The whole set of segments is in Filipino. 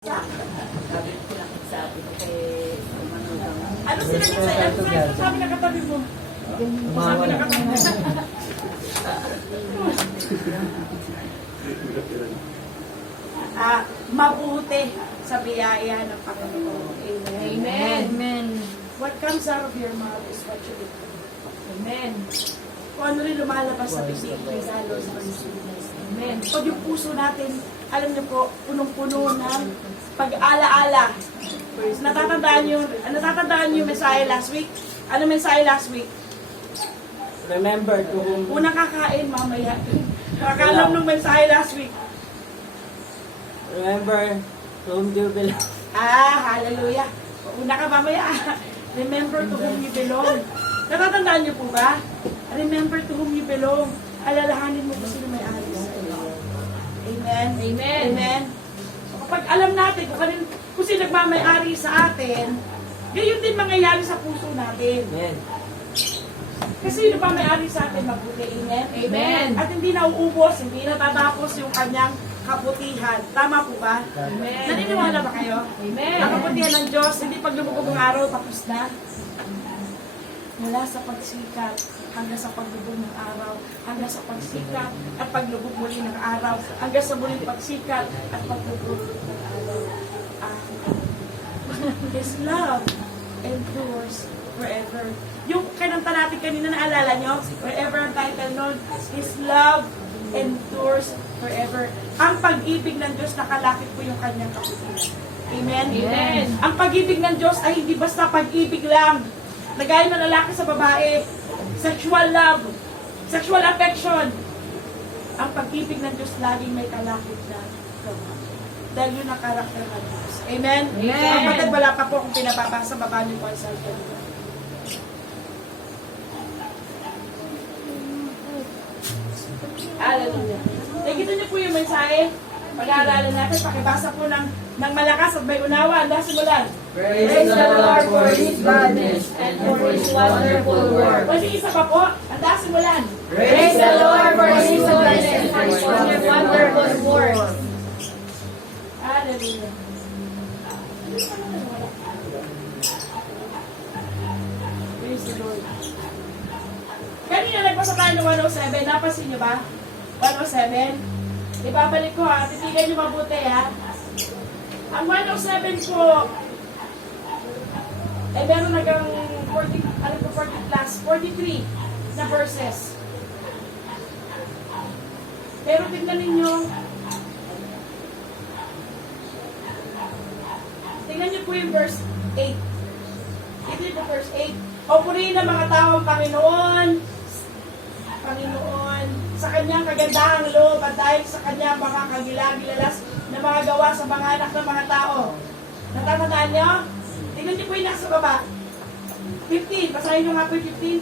Sabi ko kay Manugang. Ano sila sa sabi na katabi mo? Sabi na katabi mo. Mabuti sa biyaya ng Panginoon. Amen. Amen. Amen. What comes out of your mouth is what you do. Amen. Kung ano rin lumalabas sa bibig, may halos mansunas. Amen. Pag yung puso natin, alam niyo po, punong-puno ng pag-ala-ala. Natatandaan niyo yung Messiah last week? Ano Messiah last week? Remember to whom Unang kakain, mamaya. Nakakalam nung Messiah last week. remember to whom you belong. Hallelujah. Una ka mamaya. Remember to whom you belong. Natatandaan niyo po ba? Remember to whom you belong. Alalahanin mo kung sino may ari sa iyo. Amen. Amen. Amen. So, kapag alam natin kung sino nagmamay-ari sa atin, gayon din mangyayari sa puso natin. Amen. Kasi sino pa may-ari sa atin mabuti. Amen. Amen. At hindi nauubos, hindi natatapos yung kanyang kabutihan. Tama po ba? Amen. Naniniwala ba kayo? Amen. Ang kabutihan ng Diyos, hindi pag lumubog ang araw, tapos na. Mula sa pagsikat hanggang sa paglubog ng araw, hanggang sa pagsikat at paglubog muli ng araw, hanggang sa muling pagsikat at paglubog ng araw. His love endures forever. Yung kinanta natin kanina, naalala nyo? Wherever ang title nun, His love endures forever. Ang pag-ibig ng Diyos, nakalakip po yung kanyang kabutihan. Amen? Amen. Ang pag-ibig ng Diyos ay hindi basta pag-ibig lang. Nagaya ng lalaki sa babae, sexual love, sexual affection. Ang pag-ibig ng Diyos laging may kalakip na gawa. Dahil yun ang karakter ng Diyos. Amen? Amen. Kapatid, wala pa po kung pinababasa, baba niyo po ang cellphone. Hallelujah. Nakikita niyo po yung mensahe. Pag-aaralan natin, pakibasa po ng malakas at may unawa. Ang simulan. Praise the Lord for His goodness and for His wonderful work. Kasi isa pa po, ang simulan. Praise the Lord for His goodness and for His wonderful work. Hallelujah. Praise the Lord. Kanina nagbasa tayo ng 107. Napansin niyo ba? 107. Ibabalik ko ha. Titigan niyo mabuti ha. Ang 107 ko, meron hanggang 40 plus, 43 na verses. Pero tingnan ninyo, tingnan niyo po yung verse 8. Ito yung verse 8. O purihin ng mga tao ang Panginoon, sa kanyang kagandahang loob at dahil sa kanyang mga kagilagilalas na mga gawa sa mga anak ng mga tao. Natatandaan niyo? Tingnan niyo po yung nasa baba. 15. Basahin niyo nga po yung 15.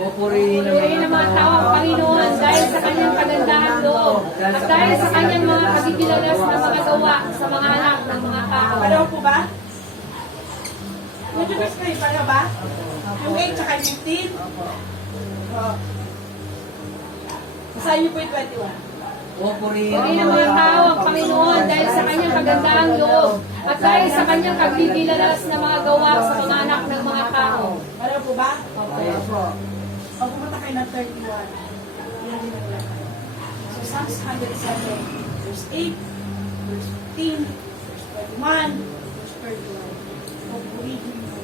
Pupurihin Purihin ng mga tao ang Panginoon dahil sa kanyang kagandahan loob at dahil sa kanyang mga kagigilalas na mga gawa sa mga anak ng mga tao. Pareho po ba? Medyo gusto kayo, pareho ba? Yung 8 tsaka yung 15? Oh. Basahin niyo po yung 21. Purihin ng mga tao ang Panginoon dahil sa kanyang kagandahang loob at dahil sa kanyang kagigilalas na mga gawa sa mga anak ng mga tao. Pareho po ba? Opo. O pumunta kayo ng 31. Yan din ang lahat. So, Psalms 107, verse 8, verse 15, verse 21, verse 31. O purihin mo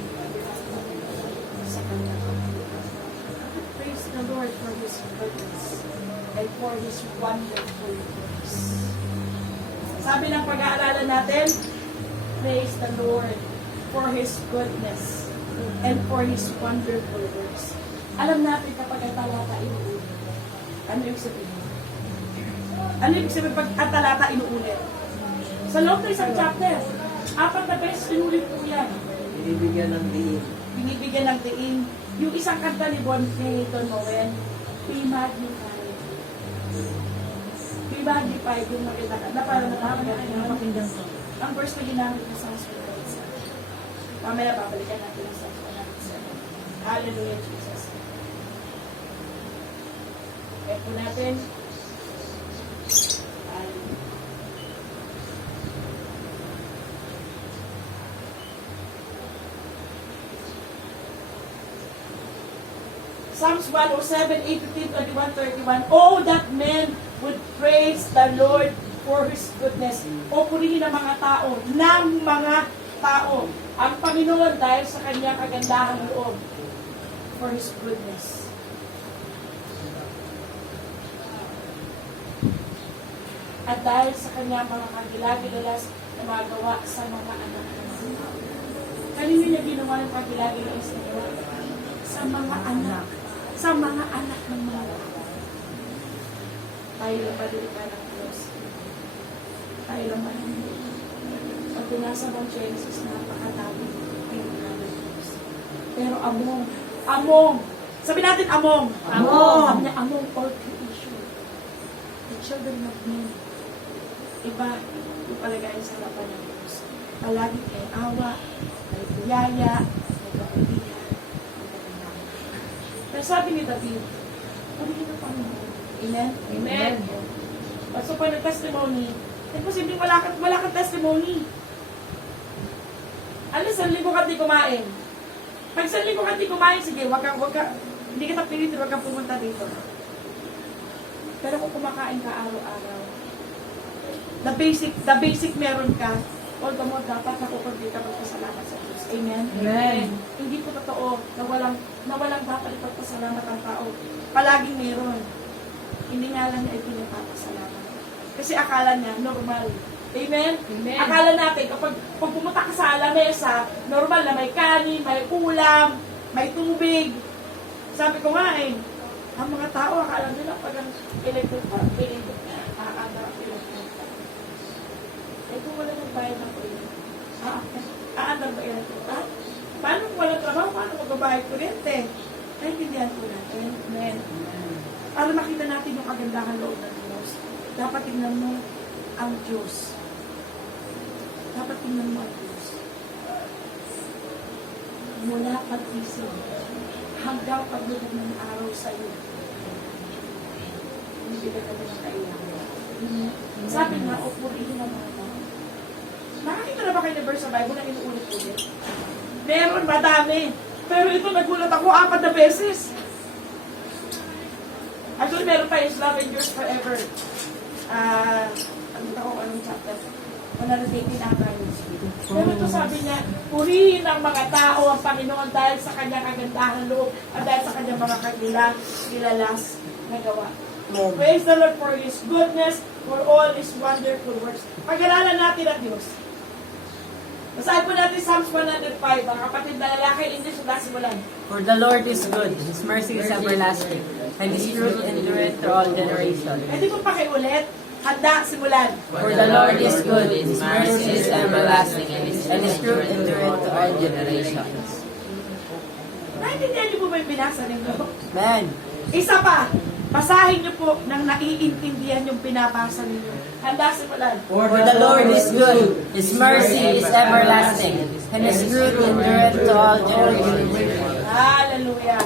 sa kanya. Praise the Lord for His goodness and for His wonderful works. Sabi ng pag-aaralan natin, praise the Lord for His goodness and for His wonderful works. Alam natin kapag ang talata inuulit. Ano yung sabihin? Ano yung sabihin pag ang talata inuulit? Sa loob ng isang chapter, 4 na beses inulit po yan. Binibigyan ng diin. Binibigyan ng diin. Yung isang kanta ni Bonfilton Noel, Be Magnified. Be Magnified yung makita ka. Na parang napakinggan ko. Ang verse na ginamit ko sa hospital. Mamaya babalikan natin ang Psalms 107. Hallelujah, Jesus. Kaya po natin. Hallelujah. Psalms 107, 8, 15, 21, 31. Oh, that men would praise the Lord for His goodness. O purihin ng mga tao, ang Panginoon dahil sa kanyang kagandahang loob, for His goodness. At dahil sa kanyang mga kagilagilas na mga gawa sa mga anak ng mga tao. Kanino niya ginawa ng kagilagilas na gawa? Sa mga anak. Sa mga anak ng mga tao. Tayo lang palilikan ng Diyos. Tayo lang manahimik. Pag binasa mo ang Genesis, napakadami ng mga Diyos. Pero among, sabi natin among. Sabi niya, among all creation. The children of men. Iba, yung palagay sa harapan ng Diyos. Palagi may awa, may biyaya, may kapatihan, may kagandahan. Pero sabi ni David, purihin ang Panginoon. Amen? Amen. So, pag nag-testimony, imposible wala kang testimony. Ano, 1,000 ka di kumain. Pag 1,000 ka di kumain, sige, hindi kita pilitin, wag kang pumunta dito. Pero kung kumakain ka araw-araw, the basic meron ka, although mo dapat nakukundi ka magpasalamat sa Diyos. Amen? Amen. Hindi po totoo na walang dapat ipagpasalamat ang tao. Palaging meron. Hindi nga lang niya ipinapapasalamat. Kasi akala niya, normal. Amen? Amen. Akala natin, kapag pumunta ka sa lamesa, normal na may kanin, may ulam, may tubig. Sabi ko nga ang mga tao, akala nila pag ang electric pa, eh kung wala nang bayad ng kuryente, aandar ba electric pa? Paano kung walang trabaho, paano magbabayad kuryente? Naintindihan po natin. Amen. Para makita natin yung kagandahan loob ng Diyos, dapat tingnan mo ang Diyos. Dapat tingnan mo ang Diyos. Mula pag-isip hanggang paglubog ng araw sa iyo. Hindi ka kami ng kailangan. Sabi nga, o purihin ang mga tao. Nakakita na ba kayo ng verse sa Bible na inuulit-ulit? Meron, madami. Pero ito, nagulat ako 4 na beses. Actually, meron pa yung Love Endures Forever. Ano ko anong chapter? 118 ata yun. Pero ito sabi niya, purihin ang mga tao ang Panginoon dahil sa kanyang kagandahan loob at dahil sa kanyang mga kilalas na gawa. Praise the Lord for His goodness, for all His wonderful works. Pag-aralan natin ang Diyos. Basahin po natin Psalms 105, ang kapatid na lalaki, English, sa simulan. For the Lord is good, His mercy is everlasting, and His truth endureth to all generations. Pwede po pakiulit. Handa, simulan. For the Lord is good, His mercy is everlasting, and His truth endureth to all generations. Naintindihan niyo po ba yung binasa ninyo? Amen. Isa pa, basahin niyo po nang naiintindihan yung pinabasa ninyo. Handa, simulan. For the Lord is good, His mercy is everlasting, and His truth endureth to all generations. Hallelujah.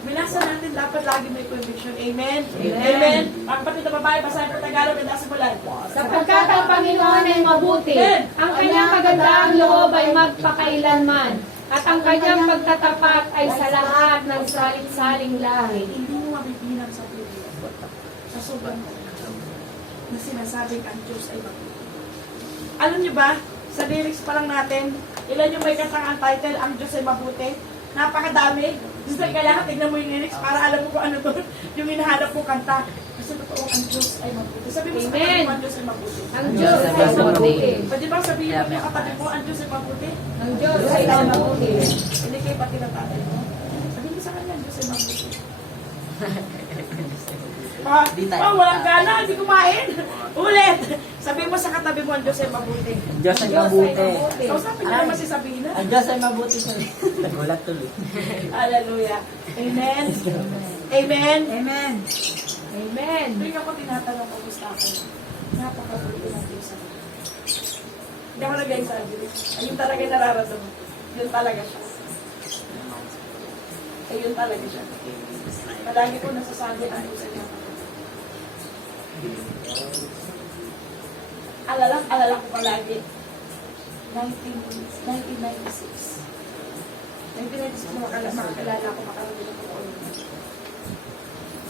Binasa natin, dapat lagi may conviction. Amen? Amen. Ang kapatid na babae, basahin po Tagalog, handa, simulan. Sapagkat ang Panginoon ay mabuti, ang kanyang kagandahang loob ay magpakailanman, at ang kanyang pagtatapat ay sa lahat ng salit-saling lahi. Hindi mo mabibilang sa Biblia. Sa sobrang na sinasabing ang Diyos ay mabuti. Alam niyo ba, sa lyrics pa lang natin, ilan yung may kantang ang title, ang Diyos ay mabuti? Napakadami. Gusto kailangan tignan mo yung lyrics para alam mo kung ano to, yung hinahanap mo kanta. Kasi totoo, ang Diyos ay mabuti. Sabi mo sa katabi mo, ang Diyos ay mabuti. Ang Diyos ay mabuti. Pwede ba sabihin mo yung katabi mo, ang Diyos ay mabuti? Ang Diyos ay mabuti. Hindi kayo pati ng tatay mo. Sabihin mo sa kanya, ang Diyos ay mabuti. Walang gana, hindi kumain. Ulit. Sabihin mo sa katabi mo, ang Diyos ay mabuti. Ang Diyos ay mabuti. Kausapin niyo naman si Sabina. Ang Diyos ay mabuti sa nagulat tuloy. Hallelujah. Amen. Amen. Amen. Amen. Tuwing ako tinatanong kung gusto ako, napakabuti ng Diyos sa akin. Hindi ako nag-exaggerate. Ayun talaga nararamdaman. Yun talaga siya. Ayun talaga siya. Palagi ko nasasabi ang Diyos ay mabuti. Alala ko palagi. 1996. 1996 ko makakilala ako, makarating ako ko.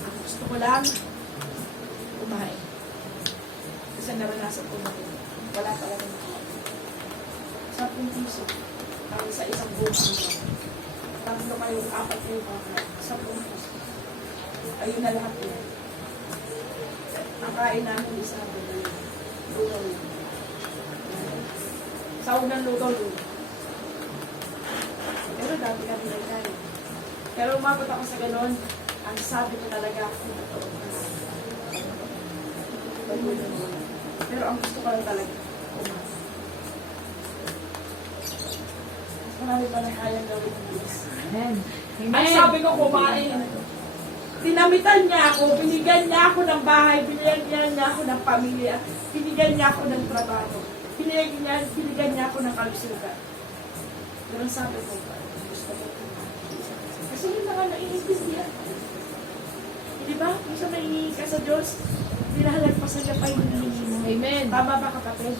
Ang gusto ko lang, kumain. Kasi naranasan ko na rin. Wala talaga na ako. 10 piso. Ang sa isang buong ano. Tatlo kayo, 4 kayo, 10 piso. Ayun na lahat yun. Ang kain namin isa lugaw yun. Sa unang lugaw yun. Pero dati kami nagkain. Pero umabot ako sa ganon, ang sabi ko talaga, totoo na. Pero ang gusto ko lang talaga, kumain. Mas marami pa na kayang gawin ng Diyos. Amen. Ang sabi ko, kumain. Dinamitan niya ako, binigyan niya ako ng bahay, binigyan niya ako ng pamilya, binigyan niya ako ng trabaho, binigyan niya ako ng kalusugan. Pero ang sabi ko, gusto ko kumain. Kasi yun na nga naiintindihan. Di ba? Kung sa naiingi ka sa Diyos, pinalagpasan niya pa yung hinihingi mo. Amen. Tama ba kapatid?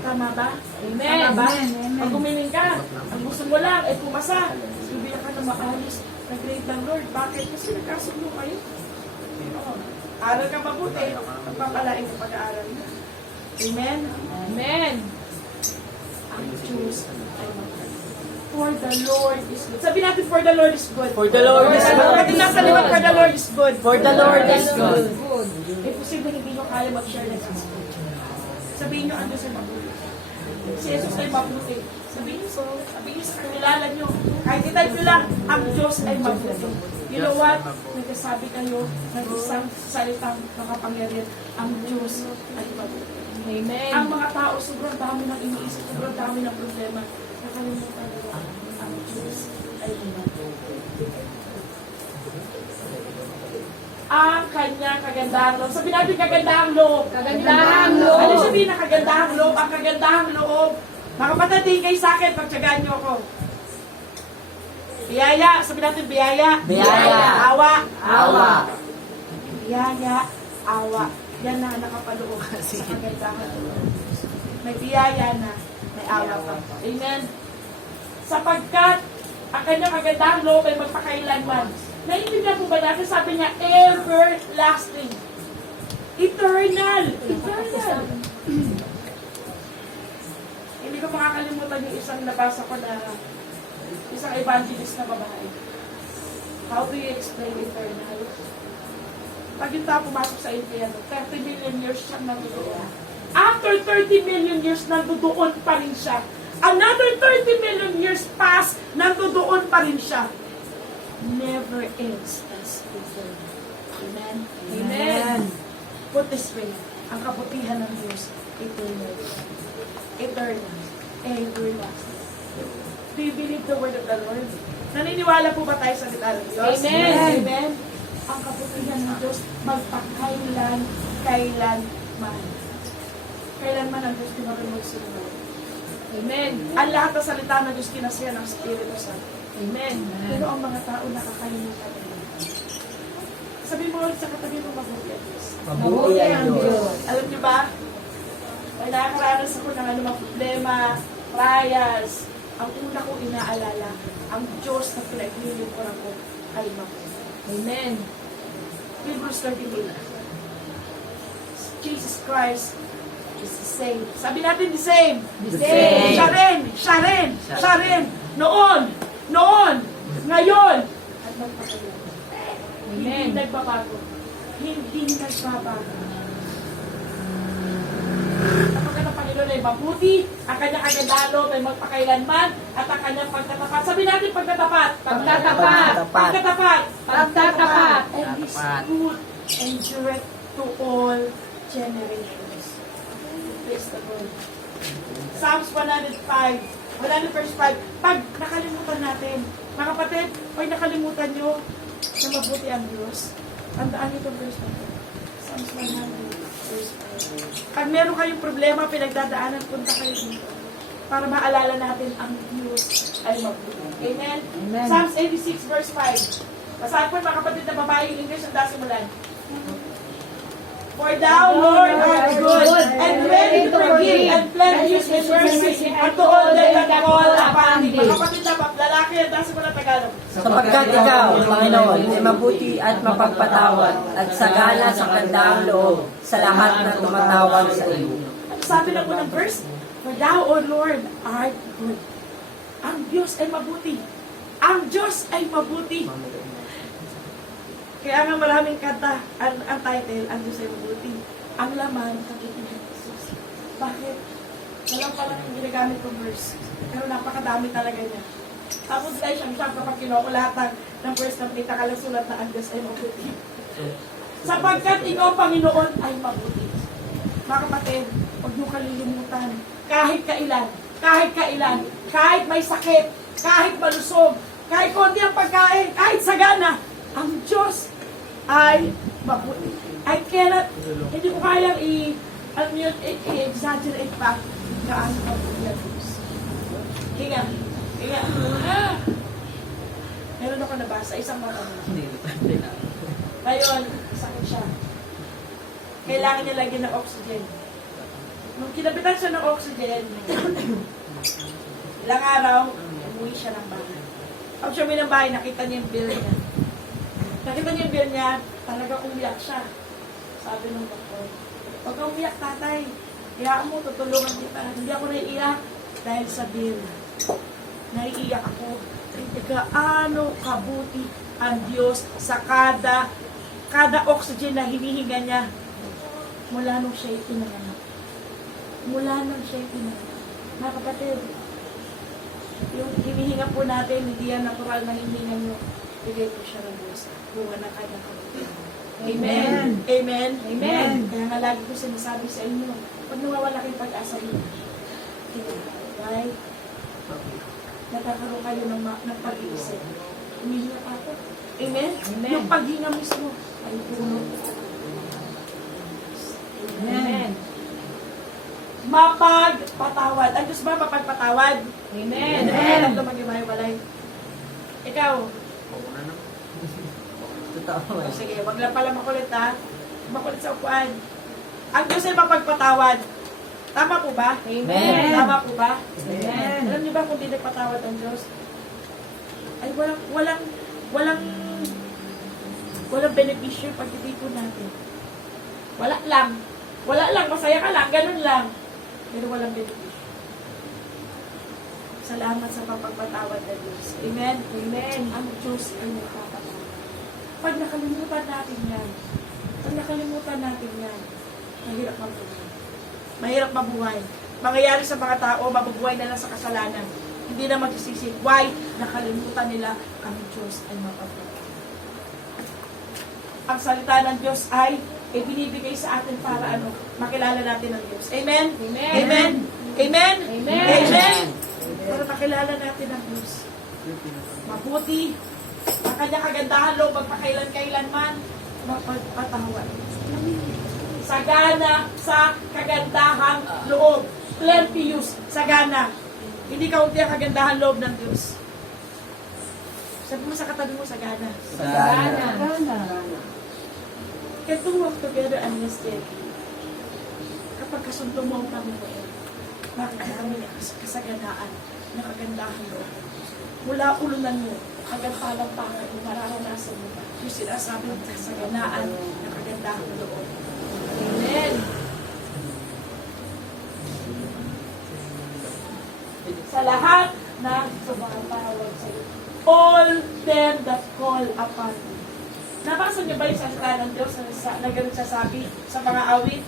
Tama ba? Amen. Tama ba? Amen. Pag gumiling ka, ang gusto mo lang ay pumasa. Bibigyan ka ng maayos na grade ng Lord. Bakit? Kasi nagkasundo kayo. Oo. Aral ka mabuti, magpapalain ang pag-aaral mo. Amen? Amen. Ang Diyos ay maganda. For the Lord is good. Sabi natin, for the Lord is good. For the Lord is good. Pati nasa liwan, for the Lord is good. For the Lord is good. Eh, posible hindi nyo kaya mag-share ng gospel. Sabihin nyo, ang Diyos ay mabuti. Si Jesus ay mabuti. Sabihin nyo, sabihin nyo sa kanilala nyo. Kahit itype nyo lang, ang Diyos ay mabuti. You know what? Nagsasabi kayo ng isang salitang makapangyarihan, ang Diyos ay mabuti. Amen. Ang mga tao, sobrang dami ng iniisip, sobrang dami ng problema. Nakalimutan nila, ang Diyos ay mabuti. Ang kanyang kagandahang loob. Sabi natin kagandahang loob. Kagandahang loob. Ano sabihin na kagandahang loob? Ang kagandahang loob. Mga kapatid, tingin kayo sa akin, pagtsagaan niyo ako. Biyaya. Sabi natin biyaya. Biyaya. Awa. Awa. Biyaya. Awa. Yan na nakapaloob sa kagandahang loob. May biyaya na, may awa pa. Amen. Sapagkat ang kanyang kagandahang loob ay magpakailanman. Naiintindihan po ba natin? Sabi niya, everlasting. Eternal. Eternal. Hindi ko makakalimutan yung isang nabasa ko na isang evangelist na babae. How do you explain eternal? Pag yung tao pumasok sa impyerno, 30 million years siyang nandoon. After 30 million years, nandoon pa rin siya. Another 30 million years pass, nandoon pa rin siya. Never ends as eternal. Amen? Amen. Put this way, ang kabutihan ng Diyos, eternal. Eternal. Everlasting. Do you believe the word of the Lord? Naniniwala po ba tayo sa salita ng Diyos? Amen. Amen. Ang kabutihan ng Diyos, magpakailan, kailanman. Kailanman ang Diyos pinarunod sa Lord. Amen. Ang lahat ng salita ng Diyos kinasiya ng Espiritu Santo. Amen. Pero ang mga tao nakakalimutan nila. Sabi mo ulit sa katabi mo, mabuti ang Diyos. Mabuti ang Diyos. Alam niyo ba? May nakakaranas ako ng anumang problema, trials. Ang una kong inaalala, ang Diyos na pinaglilingkuran ko ay mabuti. Amen. Hebrews 13:8. Jesus Christ is the same. Sabi natin the same. The same. Siya rin, siya rin, siya rin. Noon, ngayon, at magpapagayon. Amen. Hindi nagbabago. Hindi nagbabago. Kapag ang Panginoon ay mabuti, ang kanyang kagandalo ay magpakailanman, at ang kanyang pagtatapat. Sabi natin pagtatapat. Pagtatapat. Pagtatapat. Pagtatapat. And His good and direct to all generations. Praise the Lord. Psalms 105. 100 verse 5. Pag nakalimutan natin, mga kapatid, pag nakalimutan nyo na mabuti ang Diyos, tandaan nyo itong verse na ito. Psalms 100 verse 5. Pag meron kayong problema, pinagdadaanan, punta kayo dito para maalala natin ang Diyos ay mabuti. Amen? Amen. Psalms 86 verse 5. Basahin po mga kapatid na babae, English ang dasimulan. For thou, Lord, art good, and ready to forgive, and plenteous in mercy, unto all them that call upon thee. Mga kapatid na lalaki akin. Nasa mo na Tagalog. Sapagkat ikaw, Panginoon, ay mabuti at mapagpatawad at sagana sa kandang loob sa lahat na tumatawag sa iyo. At sabi ng unang verse, for thou, O Lord, art good. Ang Diyos ay mabuti. Ang Diyos ay mabuti. Kaya nga maraming kanta, ang title, ang Diyos ay mabuti. Ang laman, kakitin ng Jesus. Bakit? Walang palang yung ginagamit kong verse. Pero napakadami talaga niya. Tapos tayo siyang kapag kinukulatan ng verse na pinita kalasulat na ang Diyos ay mabuti. Sapagkat ikaw, Panginoon, ay mabuti. Mga kapatid, huwag niyo kalilimutan. Kahit kailan, kahit may sakit, kahit malusog, kahit konti ang pagkain, kahit sagana, ang Diyos ay mabuti. I cannot, hindi ko kayang i-exaggerate pa gaano mabuti ang Diyos. Hinga. Meron ako nabasa, isang mga ngayon, sakit siya. Kailangan niya lagyan ng oxygen. Nung kinabitan siya ng oxygen, ilang araw, umuwi siya ng bahay. Pag siya uwi ng bahay, nakita niya yung bill niya. Talagang umiyak siya. Sabi ng doktor, huwag kang umiyak, tatay. Kaya mo, tutulungan kita. Hindi ako naiiyak dahil sa bill. Naiiyak ako. Gaano kabuti ang Diyos sa kada oxygen na hinihinga niya mula nung siya itinanganak. Mga kapatid, yung hinihinga po natin, hindi yan natural na hinihinga nyo. Bigay po siya ng Diyos. Bunga na kanyang kabutihan. Amen. Amen. Amen. Kaya nga lagi ko sinasabi sa inyo, pag nawawala kayong pag-asa nyo, right? Nagkakaroon kayo ng pag-iisip. Umihinga pa ako. Amen? Amen. Yung paghinga mismo ay puno. Amen. Mapagpatawad. Ang Diyos ba mapagpatawad? Amen. Alam ko mag-iwalay. Ikaw, sige, wag lang pala makulit ha. Makulit sa upuan. Ang Diyos ay mapagpatawad. Tama po ba? Amen. Tama po ba? Amen. Alam niyo ba kung di nagpatawad ang Diyos? Ay walang benepisyo pag po natin. Wala lang. Masaya ka lang. Ganun lang. Pero walang benepisyo. Salamat sa papagpatawad ng Diyos. Amen? Amen. Ang Diyos ay nakapatawad. Pag nakalimutan natin yan, mahirap mabuhay. Mangyayari sa mga tao, mabubuhay na lang sa kasalanan. Hindi na magsisisi. Why? Nakalimutan nila ang Diyos ay mapagpatawad. Ang salita ng Diyos ay ibinibigay sa atin para makilala natin ang Diyos. Amen? Amen. Amen? Amen? Amen. Amen? Para makilala natin ang Diyos. Mabuti. Ang kanyang kagandahan loob magpakailan-kailanman, mapagpatawad. Sagana sa kagandahang loob. Plenteous, sagana. Hindi kaunti ang kagandahan loob ng Diyos. Sabi mo sa katabi mo, sagana. Sagana. Can two walk together unlessly? Kapag kasundo mo ang Panginoon, makikita mo kasaganaan na kagandahan loob. Mula ulunan mo, hanggang palagpakan mo, mararanasan mo yung sinasabi ng kasaganaan na kagandahan loob. Amen. Sa lahat na sumatawag sa iyo. All them that call upon me. Nabasa niyo ba yung salita ng Diyos na ganun siya sabi sa mga awit?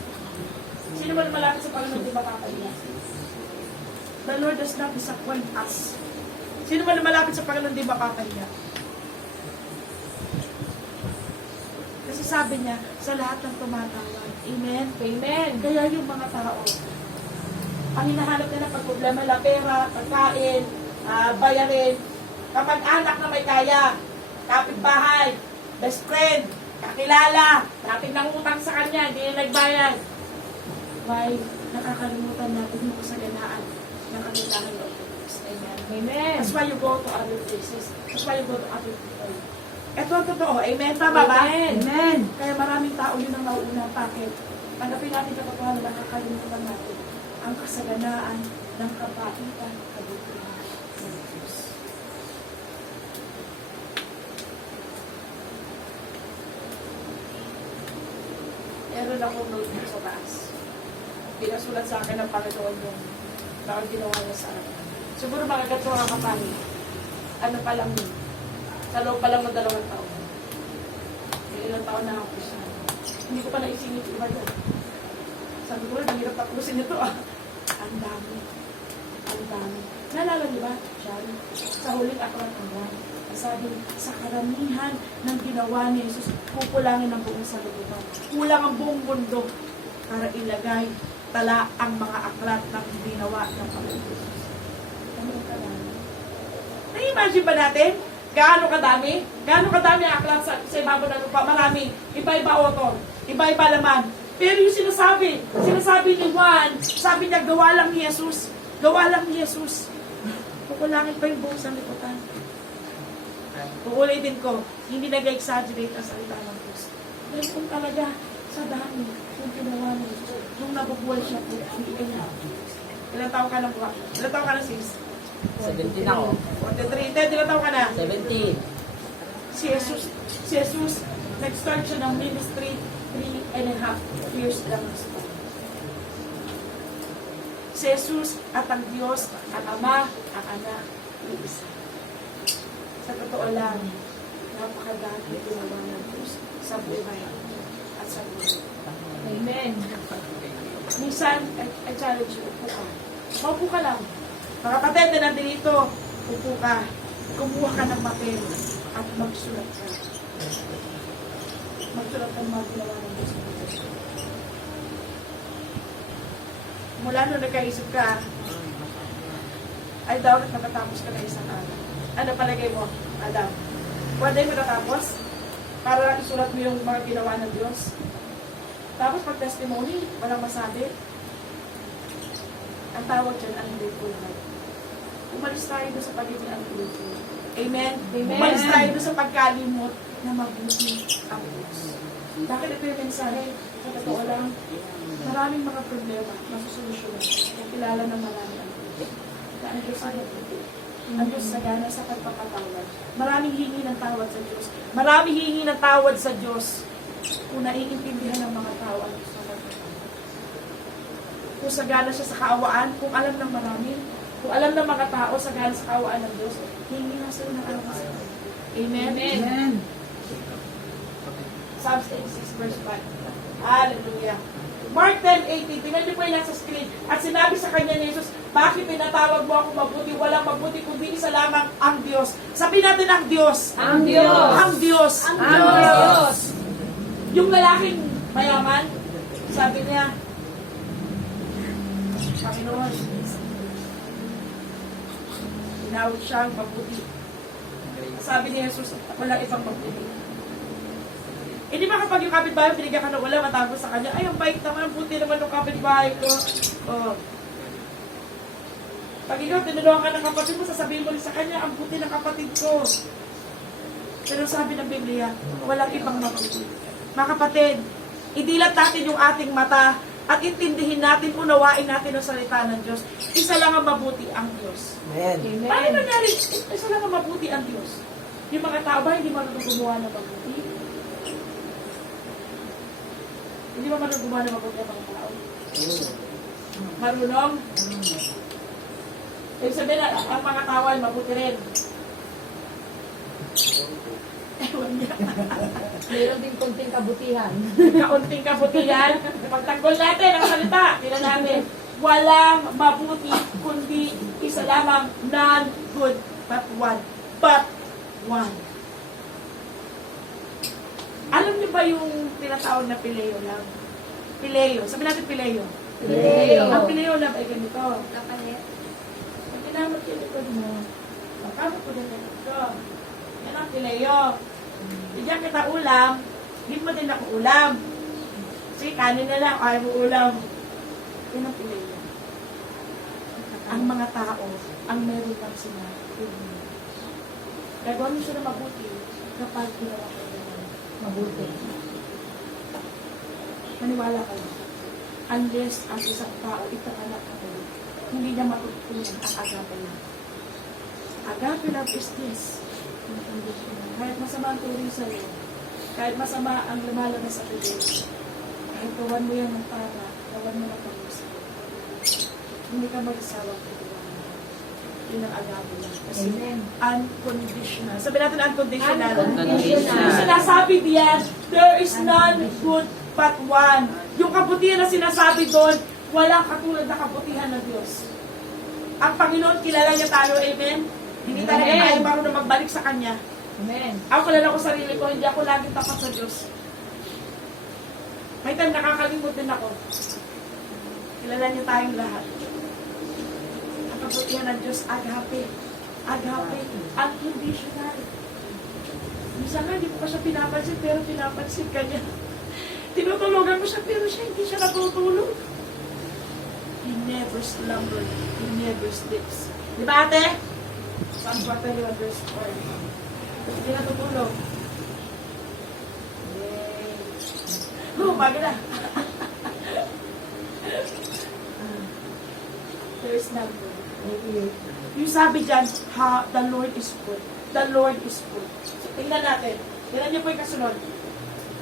Sino man malapit sa Panginoon, di makakalimutan? The Lord does not disappoint us. Sino man malapit sa Panginoon, di makakahiya. Kasi sabi niya, sa lahat ng tumatawag. Amen? Amen. Kaya yung mga tao, ang hinahanap nila pag problema la pera, pagkain, bayarin, kapag anak na may kaya, kapitbahay, best friend, kakilala, natin ng utang sa kanya, hindi na nagbayad. Why? Nakakalimutan natin yung kasaganaan ng kagandahan loob ng Diyos. Amen? Amen. That's why you go to other places. That's why you go to other people. Ito ang totoo. Amen? Tama ba? Amen. Kaya maraming tao yun ang nauuna. Bakit? Tanggapin natin katotohanan na nakakalimutan natin ang kasaganaan ng kabaitan, kabutihan ng Diyos. meron akong note dito sa taas. Pinasulat sa akin ng Panginoon yung bakit ginawa niya sa akin. Siguro makagat ko mga kapani. Ano pa lang yun? Sa loob pa lang ng 2 taon. Ilang taon na ako siya. Hindi ko pa naisingit iba yun. Sabi ko, nahirap tapusin ito ah. Ang dami. Ang dami. Naalala niyo ba, Shari? Sa huling aklat ng Juan, sabi, sa karamihan ng ginawa ni Jesus, kukulangin ang buong sanlibutan. Kulang ang buong mundo para ilagay tala ang mga aklat ng ginawa ng Panginoon Jesus. Ano kadami? Na-imagine ba natin? Gaano kadami? Gaano kadami ang aklat sa ibabaw ng lupa? Marami. Iba-iba author. Iba-iba laman. Pero yung sinasabi ni Juan, sabi niya, gawa lang ni Jesus. Gawa lang ni Jesus. Kukulangin pa yung buong sanlibutan. Uulitin ko, hindi nag-exaggerate ang salita ng Diyos. Dahil kung talaga sa dami yung ginawa ng Diyos, nung nabubuhay siya po, ilang taon ka na buha? Ilang taon ka na, sis? 17 ako. 43. Ted, ilang taon ka na? 17. Si Jesus, nag-start siya ng ministry 3.5 years lang sa Panginoon. Si Jesus at ang Diyos, ang Ama, ang Anak, ang Isa. Sa totoo lang, napakadami ginawa ng Diyos sa buhay at sa buhay. Amen. Minsan, I challenge you, upo ka. Maupo ka lang. Mga kapatid na nandito, upo ka. Kumuha ka ng papel at magsulat ka. Magsulat ka ng mga ginawa ng Diyos. Mula nung nagkaisip ka, ay daw matatapos ka na isang araw. Ano palagay mo, Adam? One day matatapos? Para isulat mo yung mga ginawa ng Diyos? Tapos pag testimony, walang masabi. Ang tawag dyan, ungrateful heart. Umalis tayo doon sa pagiging ungrateful. Amen? Amen. Umalis tayo doon sa pagkalimot na mabuti ang Diyos. Bakit ito yung mensahe? Sa totoo lang, maraming mga problema masusolusyonan kung kilala ng marami ang Diyos. Na ang Diyos ay mabuti. Ang Diyos sagana sa pagpapatawad. Maraming hingi ng tawad sa Diyos. Maraming hingi ng tawad sa Diyos kung naiintindihan ng mga tao ang Diyos na magpapatawad. Kung sagana siya sa kaawaan, kung alam ng marami, kung alam ng mga tao sagana sa kaawaan ng Diyos, hingi na sila ng alam sa Diyos. Amen? Amen. Psalms 86 verse 5. Hallelujah. Mark 10:18, tingnan niyo po yung nasa screen. At sinabi sa kanya ni Jesus, bakit pinatawag mo ako mabuti? Walang mabuti kundi isa lamang ang Diyos. Sabihin natin ang Diyos. Ang Diyos. Ang Diyos. Ang Diyos. Yung lalaking mayaman, sabi niya, Panginoon, tinawag siyang mabuti. Sabi ni Jesus, walang ibang mabuti. Eh di ba kapag yung kapitbahay, binigyan ka ng ulam, matapos sa kanya, ay, ang bait naman, buti naman ng kapitbahay ko. Oh. Pag ikaw, tinulungan ka ng kapatid mo, sasabihin mo rin sa kanya, ang buti ng kapatid ko. Pero sabi ng Biblia, walang ibang mabuti. Mga kapatid, idilat natin yung ating mata at intindihin natin, unawain natin ang salita ng Diyos. Isa lang ang mabuti ang Diyos. Amen. Paano nangyari? Isa lang ang mabuti ang Diyos. Yung mga tao ba, hindi marunong gumawa ng mabuti? Hindi ba marunong gumawa ng mabuti ang mga tao? Marunong? Ibig sabihin na, ang mga tao ay mabuti rin. Ewan niya. Meron din konting kabutihan. Kaunting kabutihan. Pagtanggol natin ang salita, tila namin, walang mabuti, kundi isa lamang, none good, but one. But one. Alam niyo ba yung tinatawag na Pileo love? Pileo. Sabi natin Pileo. Pileo. Ang Pileo love ay ganito. Pag kinamot yung likod mo, pagkamot ko din ito. Yan ang Pileo. Bigyan kita ulam, hindi mo din ako ulam. Sige, kanin na lang, ayaw mo ulam. Yan ang Pileo. Ang mga tao, ang meron lang sila. Gagawin mo siya na mabuti kapag ginawa ko. Mabuti. Maniwala kayo. Unless ang isang tao itanganak ako, hindi niya matutunan ang agape love. Agape love is this. Kahit masama ang turing sa'yo, kahit masama ang lumalabas sa bibig, Kahit gawan mo yan ng para, gawan mo ng pag-usap. Hindi ka mag-isawang pagkawan. Yun ang agape lang. Kasi unconditional. Sabi natin unconditional. Unconditional. Yung sinasabi diyan, there is none good but one. Yung kabutihan na sinasabi doon, walang katulad na kabutihan ng Diyos. Ang Panginoon, kilala niya tayo, amen? Hindi talaga Amen. tayo marunong magbalik sa Kanya. Amen. Ako kilala ko sarili ko, hindi ako laging tapat sa Diyos. May time nakakalimot din ako. Kilala niya tayong lahat. Ang kabutihan ng Diyos, agape. Agape. Unconditional. Minsan nga, hindi ko pa siya pinapansin, pero pinapansin ka niya. Tinutulugan ko siya, pero siya hindi siya natutulog. He never slumbered. He never sleeps. Di ba, ate? Psalm 41 verse 4. Hindi natutulog. Yay! Oh, bago na. There is none good. Yung sabi dyan, the Lord is good. The Lord is good. So, tingnan natin. Tingnan niyo po yung kasunod.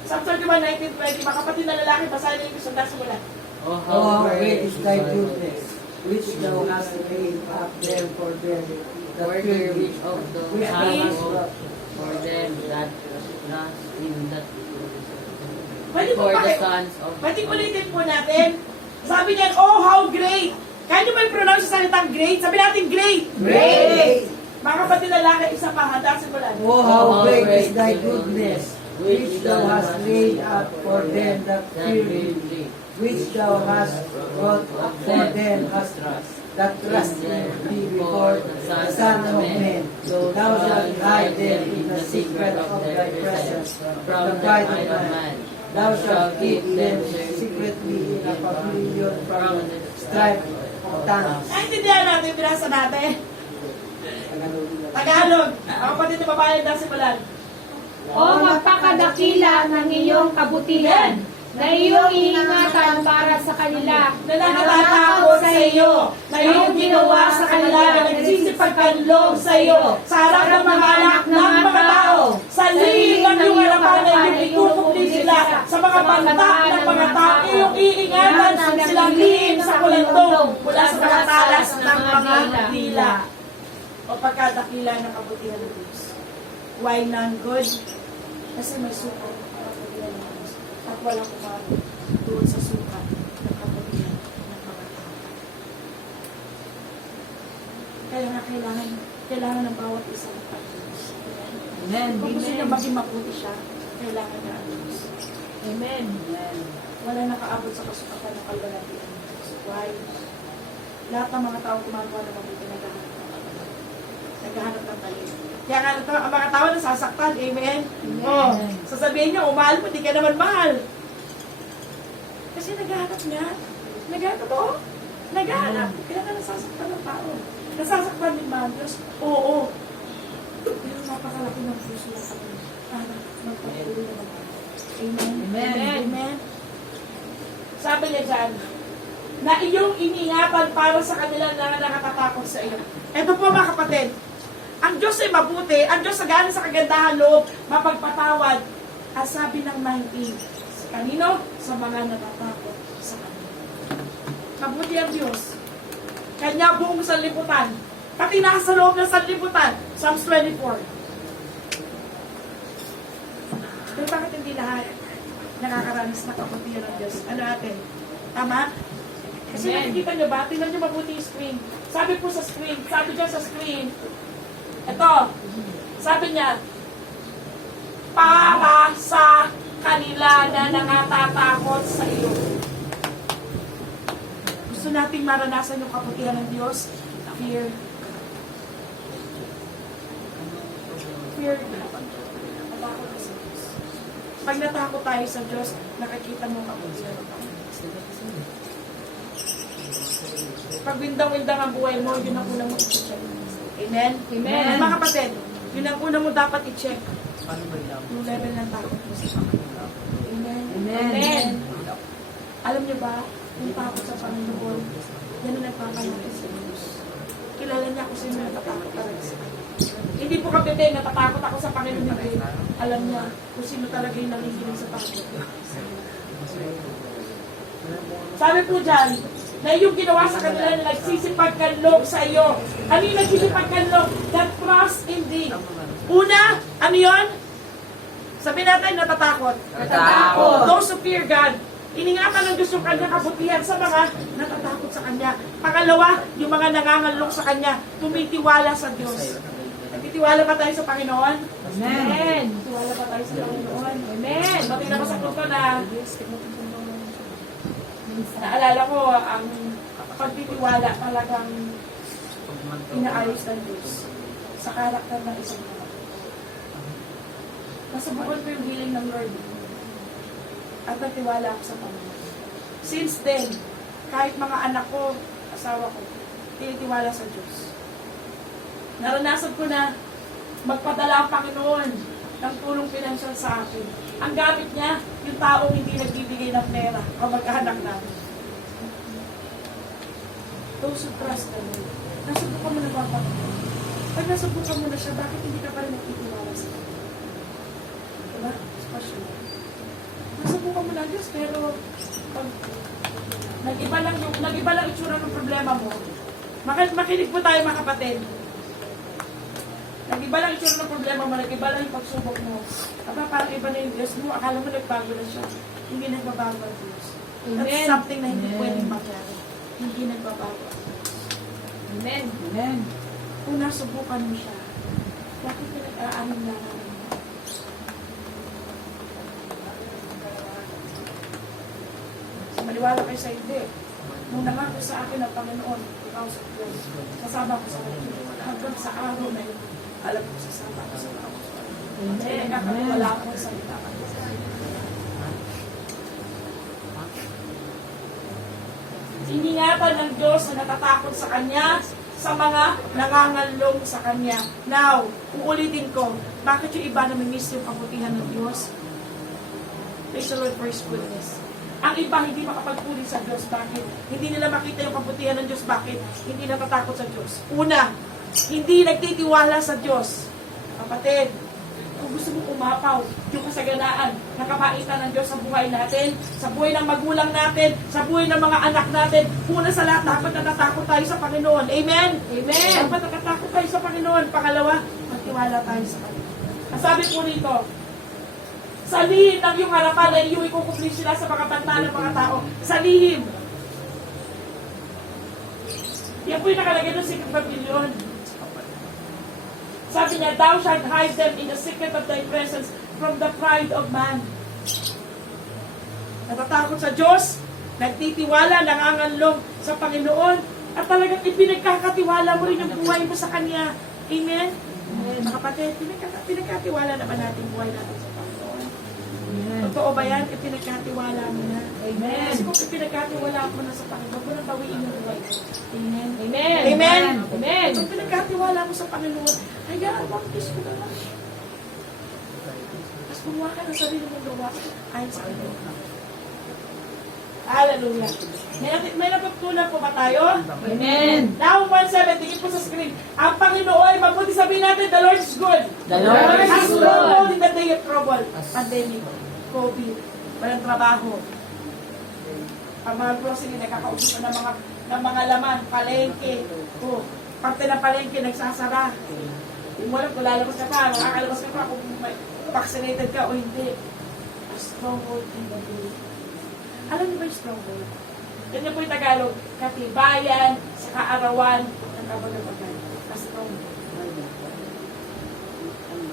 Psalm 31, 19-20, mga kapatid na lalaki, basahin niyo yung kasunod sa mula. Oh, Oh, how great is thy goodness, which thou hast laid up there for them that For fear the thee. reach of the Which That is- thou for them that trust in that Pwede po for the bakit? sons of Pwede ulitin po natin. Sabi niyan, oh, how great! Kaya niyo ba yung pronounce sa salitang great? Sabi natin, great! Great! Mga kapatid na lalaki, isa pa, handa simulan. Oh, how great is thy goodness, which thou hast laid up for them that that fear thee, thee, which thou hast brought up for them that trust in thee before the Son of Men. Thou shalt hide them in the secret of thy presence from the pride of man. Thou shalt keep them secretly in a pavilion from the strife of tongues. Naintindihan natin yung binasa natin. Tagalog. Mga kapatid na babae, handa simulan. O magpakadakila ng iyong kabutihan na iyong iingatan para sa kanila Na nakatatakot sa iyo, na iyong ginawa sa kanila na nagsisipagkanlog sa iyo, sa harap ng mga anak ng mga tao, sa lihim ng iyong harapan na iyong ikukupli sila, sa mga banta ng mga tao, iyong iingatan silang lihim sa kulantong mula sa mga talas ng mga dila. O pagkadakila ng kabutihan ng Diyos. Why none good? Kasi may suko ang kabutihan ng Diyos. At walang kumaro doon sa suka ng kabutihan ng mga tao. Kaya nga kailangan ng bawat isa ng Diyos. Amen. Kung gusto niya maging mabuti siya, kailangan niya ang Diyos. Amen. Wala nakaabot sa kasukatan ng kalwalatian ng Diyos. Why? Lahat ng mga tao gumagawa ng mabuti naghahanap ng mali. Kaya nga ito, ang mga tao nasasaktan, amen? Oh, sasabihin niya, umahal mo, di ka naman mahal. Kasi naghahanap nga. Naghahanap, totoo. Naghahanap. Kaya nga nasasaktan ng tao. Nasasaktan din ba ang Diyos? Oo. Pero napakalaki ng puso ng Panginoon para magpatuloy na magpatuloy. Amen? Amen. Amen? Sabi niya dyan, na iyong iniingatan para sa kanila na nakatatakot sa iyo. Ito po mga kapatid, ang Diyos ay mabuti, ang Diyos sa gana sa kagandahan loob, mapagpatawad. Ang sabi ng 19, sa kanino? Sa mga natatakot sa Kanya. Mabuti ang Diyos. Kanya buong sanlibutan. Pati nasa loob ng sanlibutan. Psalms 24. Pero bakit hindi lahat nakakaranas na kabutihan ng Diyos? Ano atin? Tama? Kasi Amen. nakikita nyo ba? Tingnan nyo mabuti yung screen. Sabi po sa screen, sabi dyan sa screen, ito, sabi niya, para sa kanila na nangatatakot sa iyo. Gusto nating maranasan yung kabutihan ng Diyos? Fear. Fear. Natakot ka sa Diyos. Pag natakot tayo sa Diyos, nakikita mo ang kabutihan ng Panginoon. Pag windang-windang ang buhay mo, yun ang una mo i-check. Amen? Amen. Mga kapatid, yun ang una mo dapat i-check. Yung level ng takot mo sa Panginoon. Amen? Amen. Alam niyo ba, yung takot sa Panginoon, yan ang nagpapalaki sa Diyos. Kilala niya kung sino natatakot talaga sa Kanya. Hindi po kapatid, natatakot ako sa Panginoon. Hindi. Alam niya kung sino talaga yung nangihiling sa takot. Sabi po dyan, na yung ginawa sa kanila na nagsisipagkanlog sa iyo. Ano yung nagsisipagkanlog? That trust in thee. Una, ano yun? Sabi natin, natatakot. Natatakot. Those who fear God. Iningatan ng Diyos yung kanyang kabutihan sa mga natatakot sa Kanya. Pangalawa, yung mga nangangalong sa Kanya, tumitiwala sa Diyos. Nagtitiwala ba tayo sa Panginoon? Amen. Nagtitiwala ba tayo sa Panginoon? Amen. Pati na masagot ko na naalala ko ang pagtitiwala talagang inaayos ng Diyos sa karakter ng isang tao. Nasubukan ko yung healing ng Lord at nagtiwala ako sa Panginoon. Since then, kahit mga anak ko, asawa ko, tinitiwala sa Diyos. Naranasan ko na magpadala ang Panginoon ng tulong pinansyal sa akin. Ang gamit niya, yung taong hindi nagbibigay ng pera o mag-anak namin. Those who trust the Lord. Nasubukan mo na ba ang Panginoon? Pag nasubukan mo na siya, bakit hindi ka pa rin nagtitiwala sa Kanya? Diba? Special. Nasubukan mo na Diyos, pero pag nag-iba lang itsura ng problema mo, makinig po tayo mga kapatid. Nag-iba lang itsura ng problema mo, nag-iba lang yung pagsubok mo. Aba, parang iba na yung Diyos mo, akala mo nagbago na siya. Hindi nagbabago ang Diyos. That's Amen. something na hindi pwedeng mangyari. Hindi nagbabago ang Diyos. Amen. Amen. Kung nasubukan mo siya, bakit pinag-aanin na namin mo? Maniwala kayo sa hindi. Nung nangako sa akin ang Panginoon, ikaw sa Diyos, kasama ko sa Diyos. Hanggang sa araw na yun, alam ko sasama ko sa Diyos. Kaya nakakawala ako sa salita ka. Iningatan ng Diyos na natatakot sa Kanya sa mga nangangalong sa Kanya. Now, uulitin ko, bakit yung iba namimiss yung kabutihan ng Diyos? Praise the Lord for His goodness. Ang iba hindi makapagpuri sa Diyos. Bakit? Hindi nila makita yung kabutihan ng Diyos. Bakit? Hindi natatakot sa Diyos. Una, hindi nagtitiwala sa Diyos. Kapatid, kung gusto mong umapaw yung kasaganaan ng kapaitan ng Diyos sa buhay natin, sa buhay ng magulang natin, sa buhay ng mga anak natin, una sa lahat, dapat natatakot tayo sa Panginoon. Amen? Amen. Dapat natatakot tayo sa Panginoon. Pangalawa, magtiwala tayo sa Panginoon. Ang sabi po rito, sa lihim ng iyong harapan na iyong ikukumplis sila sa mga banta ng mga tao. Sa lihim. Yan po yung nakalagay ng secret pavilion. Sabi niya, thou shalt hide them in the secret of thy presence from the pride of man. Natatakot sa Diyos, nagtitiwala, nanganganlong sa Panginoon, at talagang ipinagkakatiwala mo rin yung buhay mo sa Kanya. Amen? Mga kapatid, pinagkatiwala naman natin buhay natin sa Panginoon. Totoo ba yan? Ipinagkatiwala mo na. Amen. Kasi kung ipinagkatiwala mo na sa Panginoon, mo nang bawiin yung buhay. Amen? Amen. Amen? Amen. Kung pinagkatiwala mo sa Panginoon, hayaan mo, Diyos ko na lang. Tapos gumawa ka ng sarili mong gawa ayon sa Panginoon. Hallelujah. May natutunan po ba tayo? Amen. Now, 1:7, tingin po sa screen. Ang Panginoon, mabuti sabihin natin, the Lord is good. The Lord is Has good. trouble in the day of trouble. Pandemic, COVID, walang trabaho. Ang mga grocery, nakakaupo ng mga laman, palengke. Oh, parte ng palengke, nagsasara. Hindi mo alam kung lalabas ka pa, makakalabas ka pa kung vaccinated ka o hindi. A stronghold in the day. Alam niyo ba yung stronghold? Yan po yung Tagalog, katibayan sa kaarawan ng kabagabagan. A stronghold.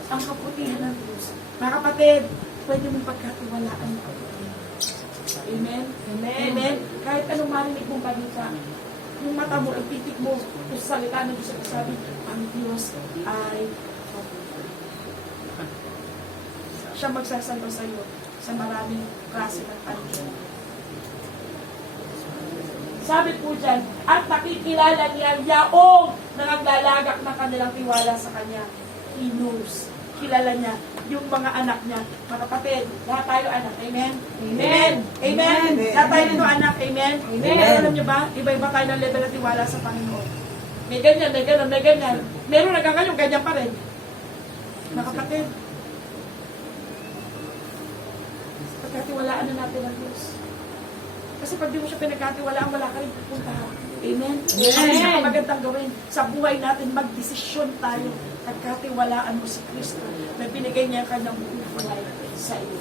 Ang kaputihan ng Diyos. Mga kapatid, pwede mong pagkatiwalaan ng kaputihan. Amen? Amen? Kahit anong marinig mong balita, yung mata mo, ang titik mo, yung salita ng Diyos, sabi, ang Diyos ay mabuti. Siya magsasalo sa iyo sa maraming klase ng panahon. Sabi po dyan, at nakikilala niya yaong nangaglagak ng kanilang tiwala sa Kanya. He knows. Kilala niya yung mga anak niya. Mga kapatid, lahat tayo anak. Amen? Amen? Amen? Lahat tayo nito anak. Amen? Amen. Pero alam niyo ba, iba-iba tayo ng level ng tiwala sa Panginoon. May ganyan, may ganyan, may ganyan. Meron hanggang ngayon, ganyan pa rin. Mga kapatid, pagkatiwalaan na natin ang Diyos. Kasi pag di mo siya pinagkatiwalaan, wala ka rin pupuntahan. Amen? Amen. Ang pinakamagandang gawin sa buhay natin, magdesisyon tayo. Pagkatiwalaan mo si Kristo na binigay niya ang kanyang buong buhay sa iyo.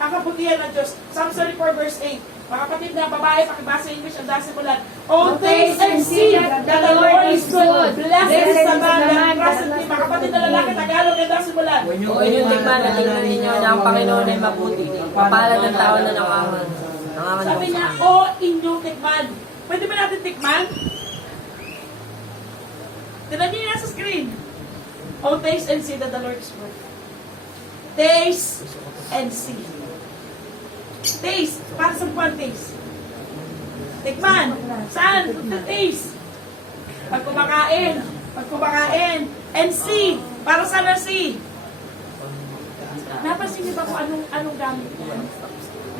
Ang kabutihan ng Diyos. Psalm 34 verse 8. Mga kapatid na babae, pakibasa English, ang dasi mo lang. Oh, taste and see that the Lord is good. Blessed is the man that trusteth Him. Mga kapatid na lalaki, Tagalog, ang dasi mo lang. O inyong tikman at tingnan ninyo na ang Panginoon ay mabuti. Kapalad ng tao na nangangan. Sabi niya, oh, inyong tikman. Pwede ba natin tikman? Tignan niyo yung nasa screen. Oh, taste and see that the Lord is good. Taste and see. Taste. Para sa buwan taste. Tikman. Saan? Taste. Pag kumakain. Pag kumakain. And see. Para sa na see. Napansin niyo ba kung anong gamit niya?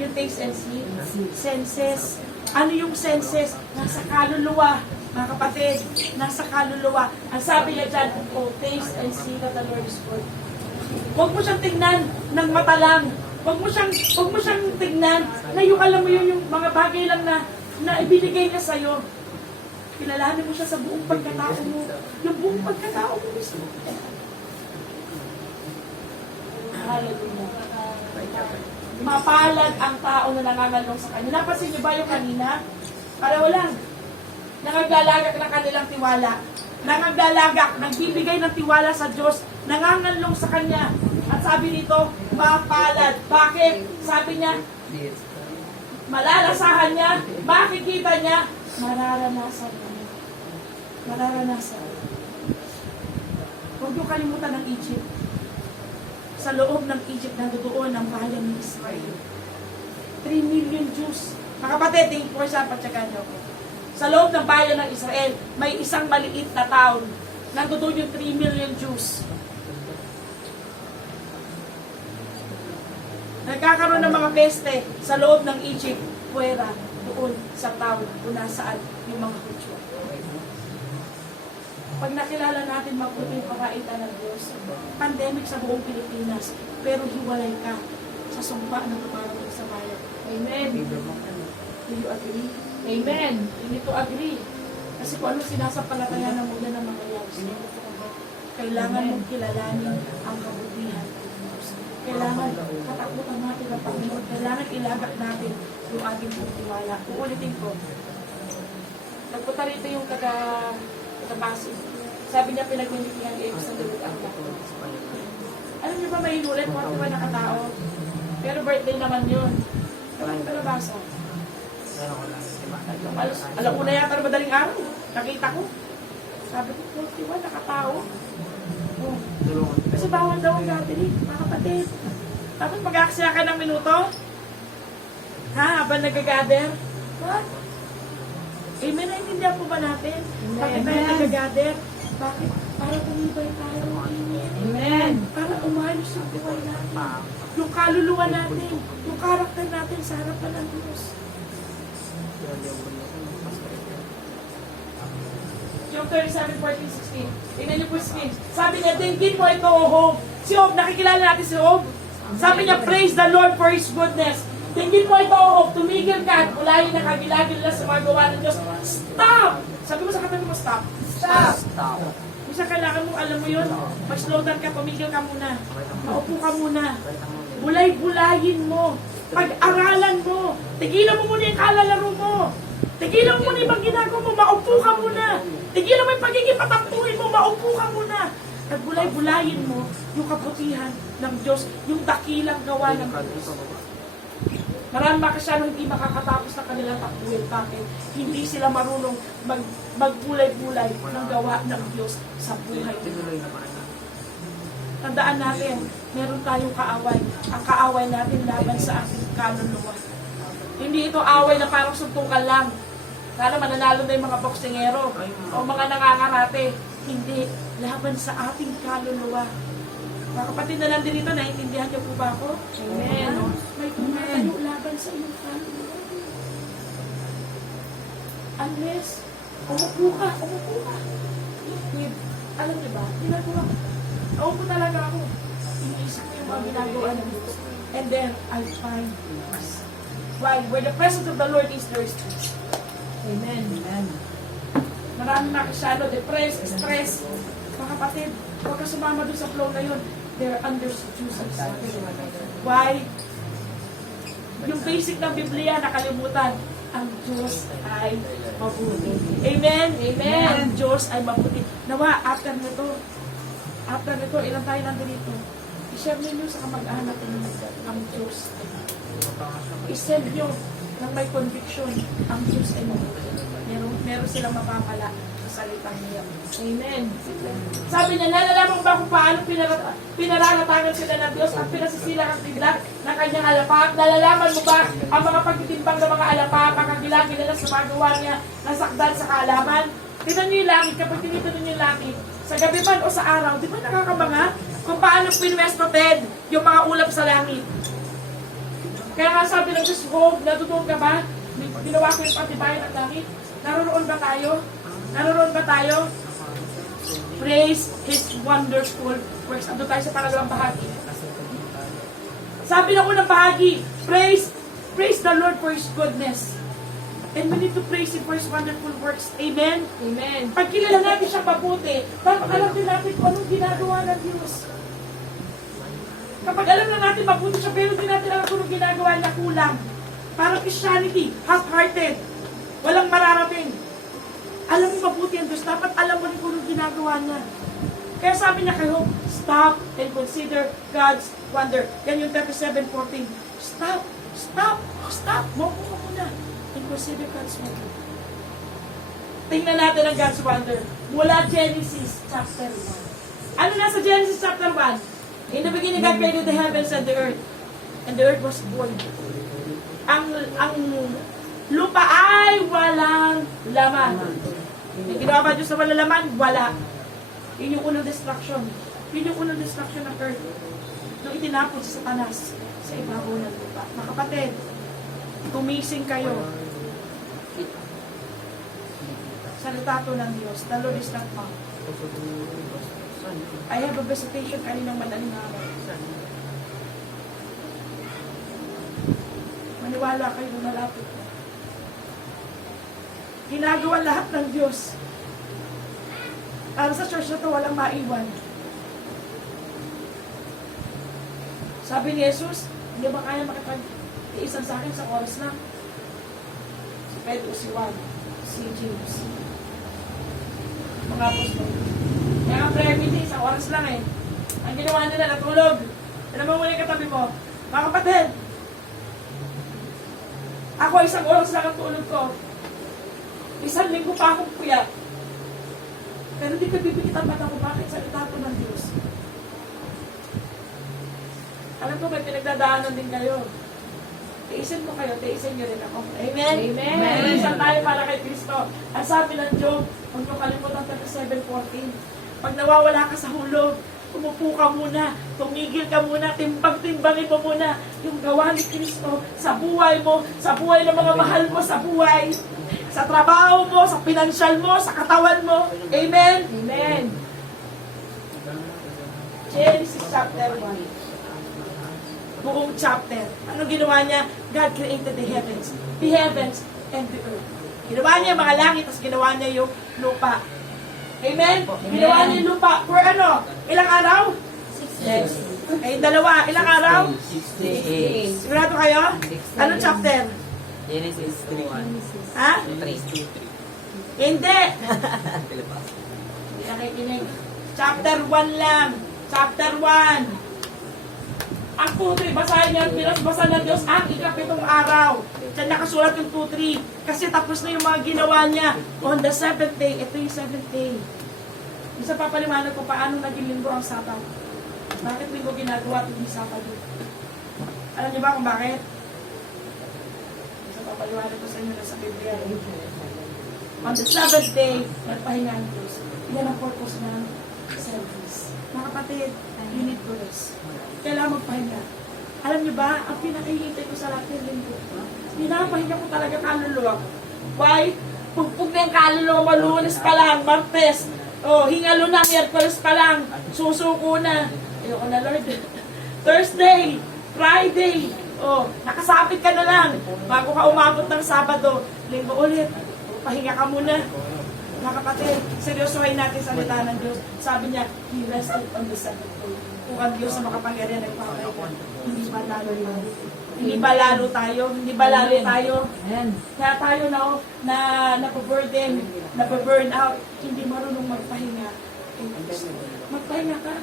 Yung taste and see? Senses. Ano yung senses? Nasa kaluluwa. Mga kapatid, nasa kaluluwa. Ang sabi niya dyan, oh, taste and see that the Lord is good. Huwag mo siyang tingnan ng mata lang. Huwag mo siyang tignan na yung alam mo yung mga bagay lang na ibinigay niya sa'yo. Kilalanin mo siya sa buong pagkatao mo. Yung buong pagkatao mo mismo. Hallelujah. Mapalad ang tao na nangangalong sa kanya. Napansin niyo ba yung kanina? Para walang. Nangaglalagak ng kanilang tiwala. Nangaglalagak, nagbibigay ng tiwala sa Diyos. Nangangalong sa Kanya. At sabi nito, mapalad. Bakit? Sabi niya, malalasahan niya, makikita niya, mararanasan niya. Mararanasan. Huwag niyo kalimutan ng Egypt. Sa loob ng Egypt, nandoon ang bayan ni Israel. 3 million Jews. Mga kapatid, tingin po siya, patsagan niyo. Sa loob ng bayan ng Israel, may isang maliit na town. Nandoon yung 3 million Jews. Nagkakaroon ng mga peste sa loob ng Egypt, puwera, doon sa town, kung nasaan yung mga Hudyo. Pag nakilala natin mabuti yung pakaitan ng Diyos, pandemic sa buong Pilipinas, pero hiwalay ka sa sumpa ng tumawag sa bayan. Amen. Do you agree? Amen. You need to agree. Kasi kung anong sinasapalataya ng mula ng mga yaws, kailangan mong kilalanin ang kabutihan ng Diyos. Kailangan katakutan natin ang Panginoon. Kailangan ilagak natin yung ating tiwala. Uulitin ko. Nagpunta rito yung taga-Pasig. Sabi niya pinagmimitihan kayo sa tulog ang lahat. Alam niyo ba may inulit kung ano ba nakatao? Pero birthday naman yun. Kailan ka nabasa? Alam ko na yata na madaling araw. Nakita ko. Sabi ko, 41, nakatao. Oh. Kasi bawal daw ang gathering, mga kapatid. Tapos mag-aaksaya ka ng minuto. Ha? Habang nag-gather. What? Amen, naintindihan po ba natin? Bakit tayo nag-gather? Bakit? Para tumibay tayo. Amen. Para umayos yung buhay natin. Yung kaluluwa natin. Yung karakter natin sa harapan ng Diyos. Yung 37, 14, 16. Tingnan niyo po yung screen. Sabi niya, dinggin mo ito, O Job. Si Job, nakikilala natin si Job. Sabi niya, praise the Lord for His goodness. Dinggin mo ito, O Job. Tumigil ka at mulayin na kagilagil na sa mga gawa ng Diyos. Stop! Sabi mo sa katabi mo, stop. Stop! Stop. Isa kailangan mo, alam mo yun, mag-slow down ka, pumigil ka muna. Maupo ka muna. Bulay-bulayin mo. Pag-aralan mo. Tigilan mo muna yung kalalaro mo. Tigilan mo muna yung ginagawa mo. Maupo ka muna. Tigilan mo yung pagiging patampuhin mo. Maupo ka muna. At bulay-bulayin mo yung kabutihan ng Diyos. Yung dakilang gawa ng Diyos. Marami makasyano hindi makakatapos ng kanilang takbuhin. Bakit? Hindi sila marunong magbulay-bulay ng gawa ng Diyos sa buhay nila. Tandaan natin, meron tayong kaaway. Ang kaaway natin laban sa ating kaluluwa. Hindi ito away na parang suntukan lang. Sana mananalo na yung mga boksingero o mga nangangarate. Hindi. Laban sa ating kaluluwa. Mga kapatid na lang din ito, naiintindihan niyo po ba ako? Amen. May tumatayo laban sa iyong kaluluwa. Unless, umupo ka. Alam niyo ba, ginagawa ko. Naupo talaga ako. Iniisip ko yung mga ginagawa ng Diyos. and then I find peace. Why? Where the presence of the Lord is, there is peace. Amen. Amen. Maraming nakisyado, depressed, stress. Mga kapatid, huwag ka sumama doon sa flow na yun. They're under seducers. Why? Yung basic ng Biblia, nakalimutan. Ang Diyos ay mabuti. Amen? Amen. Ang Diyos ay mabuti. Nawa, after nito, ilan tayo nandito? I-share ninyo sa kamag-anak ninyo ang Diyos. I-send nyo ng may conviction ang Diyos ay mabuti. Meron silang mapapala sa salitang niya. Amen. Sabi niya, nalalaman ba kung paano pinararatangan sila ng Diyos ang pinasisilang ang tigla ng kanyang alapak? Nalalaman mo ba ang mga pagtitimbang ng mga alapak, ang kagilang-gilalas sa magawa niya ng sakdal sa kaalaman? Tignan niyo yung langit, kapag tinitanong niyo yung langit, sa gabi man o sa araw, di ba nakakabanga kung paano pinwestoted yung mga ulap sa langit? Kaya nga sabi ng Diyos, Hope, natutuon ka ba? Ginawa ko yung patibayan ng langit. Naroon ba tayo? Naroon ba tayo? Praise His wonderful works. Ando tayo sa pangalawang bahagi. Sabi na unang bahagi, praise the Lord for His goodness. And we need to praise Him for His wonderful works. Amen? Amen. Pag kilala natin siya mabuti, dapat alam din natin kung anong ginagawa ng Diyos. Kapag alam na natin mabuti siya, pero din natin alam kung anong ginagawa niya, kulang. Parang Christianity, half-hearted. Walang mararating. Alam mo mabuti ang Diyos, dapat alam mo rin kung anong ginagawa niya. Kaya sabi niya kayo, stop and consider God's wonder. Yan yung 37:14. Stop. Maupo ka muna. And consider God's wonder. Tingnan natin ang God's wonder. Mula Genesis chapter 1. Ano nasa Genesis chapter 1? In the beginning, God created the heavens and the earth. And the earth was void. Ang lupa ay walang laman. Yung ginawa ba Diyos na walang laman? Wala. Yun yung unang destruction. Yun yung unang destruction ng earth. Nung itinapon si Satanas sa ibabaw ng lupa. Mga kapatid, gumising kayo. Salita to ng Diyos. The Lord is not found. I have a visitation kaninang madaling araw. Maniwala kayo na malapit na. Ginagawa lahat ng Diyos. Para sa church na to, walang maiwan. Sabi ni Jesus, hindi ba kaya makipag-iisan sa akin sa oras lang? Si Pedro, si Juan, si James. Mga apostol. Kaya nga prayer meeting, sa oras lang eh. Ang ginawa nila, natulog. Alam mo muna yung katabi mo, mga kapatid, ako isang oras lang ang tulog ko. Isang linggo pa akong puyat. Pero di ko bibigit ang mata ko, bakit salita ko ng Diyos? Alam ko, may pinagdadaanan din kayo. Tiisin mo kayo, tiisin nyo rin ako. Amen? Amen. Tiisan tayo para kay Kristo. Ang sabi ng Job, huwag nyo kalimutan 37:14. Pag nawawala ka sa hulog, umupo ka muna, tumigil ka muna, timbang-timbangin mo muna yung gawa ni Kristo sa buhay mo, sa buhay ng mga mahal mo, sa buhay, sa trabaho mo, sa pinansyal mo, sa katawan mo. Amen? Amen. Genesis chapter 1. Buong chapter. Ano ginawa niya? God created the heavens and the earth. Ginawa niya yung mga langit, tapos ginawa niya yung lupa. Amen? Ginawa niya yung lupa. For ano? Ilang araw? 6 days. Ay, dalawa. Ilang araw? 68. Sigurado kayo? Anong chapter? Genesis 3:1. Ha? 3. Hindi. Hindi nakikinig. Chapter 1 lang. Chapter 1. Ang 2-3, basahin niyo, pinasbasa ng Diyos ang ikapitong araw. Diyan nakasulat yung 2-3. Kasi tapos na yung mga ginawa niya. On the 7th day, ito yung 7th day. Isa papaliwanag ko paano naging linggo ang Sabat. Bakit linggo ginagawa at hindi Sabat yun? Alam niyo ba kung bakit? Isa papaliwanag ko sa inyo na sa Biblia. On the 7th day, nagpahinga ang Diyos. Yan ang purpose ng service. Mga kapatid, you need to rest. Kailangan magpahinga. Alam niyo ba, ang pinakahihintay ko sa lahat ng linggo, pinapahinga ko talaga kaluluwa. Why? Pugpug na yung kaluluwa mo, Lunes pa lang, Martes, hingalo na, Miyerkules pa lang, susuko na. Ayoko na, Lord. Thursday, Friday, nakasabit ka na lang. Bago ka umabot ng Sabado, Linggo ulit, pahinga ka muna. Mga kapatid, seryosohin natin salita ng Diyos. Sabi niya, He rested on the seventh day. Kung ang Diyos na makapangyarihan ay papahinga, hindi ba lalo tayo? Hindi ba lalo tayo? Hindi ba lalo tayo? Kaya tayo na napaburden, napaburn out, hindi marunong magpahinga. Magpahinga ka.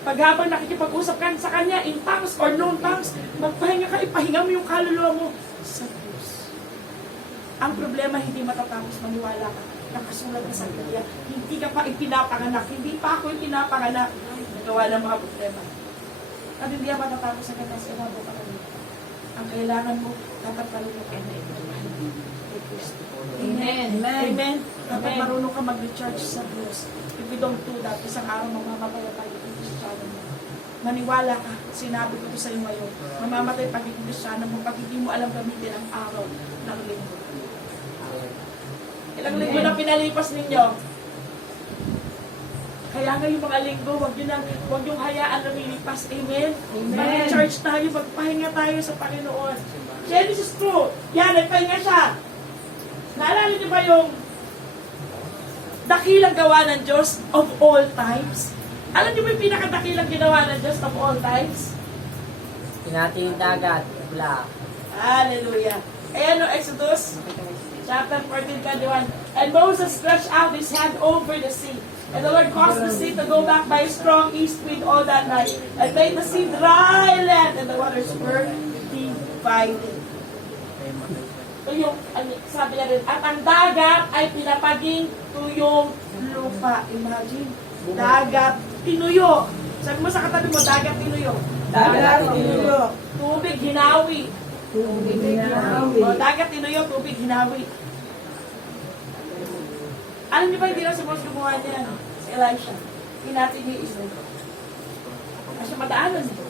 Pag habang nakikipag-usap ka sa Kanya, in tongues or non tongues, magpahinga ka, ipahinga mo yung kaluluwa mo sa Diyos. Ang problema, hindi matatapos, maniwala ka. Nakasulat ka sa Biblia, hindi ka pa ipinapanganak, hindi pa ako ipinapanganak. Nagawa ng mga problema. At hindi ka matatapos sa Kanya, sa iwabo ka kami. Ang kailangan mo, dapat marunong ka na ipagmahal kay Kristo. Amen. Amen. Dapat Amen. marunong ka mag-recharge sa Diyos. If you don't do that, isang araw mamamatay ang pagiging Kristiyano mo. Maniwala ka, sinabi ko sa iyo ngayon, mamamatay ang pagiging Kristiyano mo pag hindi mo alam gamitin ang araw ng linggo. Ilang linggo na pinalipas ninyo? Kaya nga yung mga linggo, huwag yung hayaan na lilipas. Amen? Amen. Mag-recharge tayo, magpahinga tayo sa Panginoon. Genesis 2, yan, nagpahinga siya. Naalala niyo ba yung dakilang gawa ng Diyos of all times? Alam niyo ba yung pinakadakilang ginawa ng Diyos of all times? Pinati yung dagat. Wala. Hallelujah. Ayan o, Exodus chapter 14:21. And Moses stretched out his hand over the sea. And the Lord caused the sea to go back by a strong east wind all that night. And made the sea dry land, and the waters were divided. So yung, sabi niya rin, at ang dagat ay pinapaging tuyong lupa. Imagine, dagat tinuyo. Sabi mo sa katabi mo, dagat tinuyo. Dagat tinuyo. Tubig hinawi. Tubig hinawi. O, dagat tinuyo, tubig hinawi. Alam niyo ba, hindi lang si Moses gumawa niya, si Elisha. Hinati niya Israel. Kasi madaanan niya.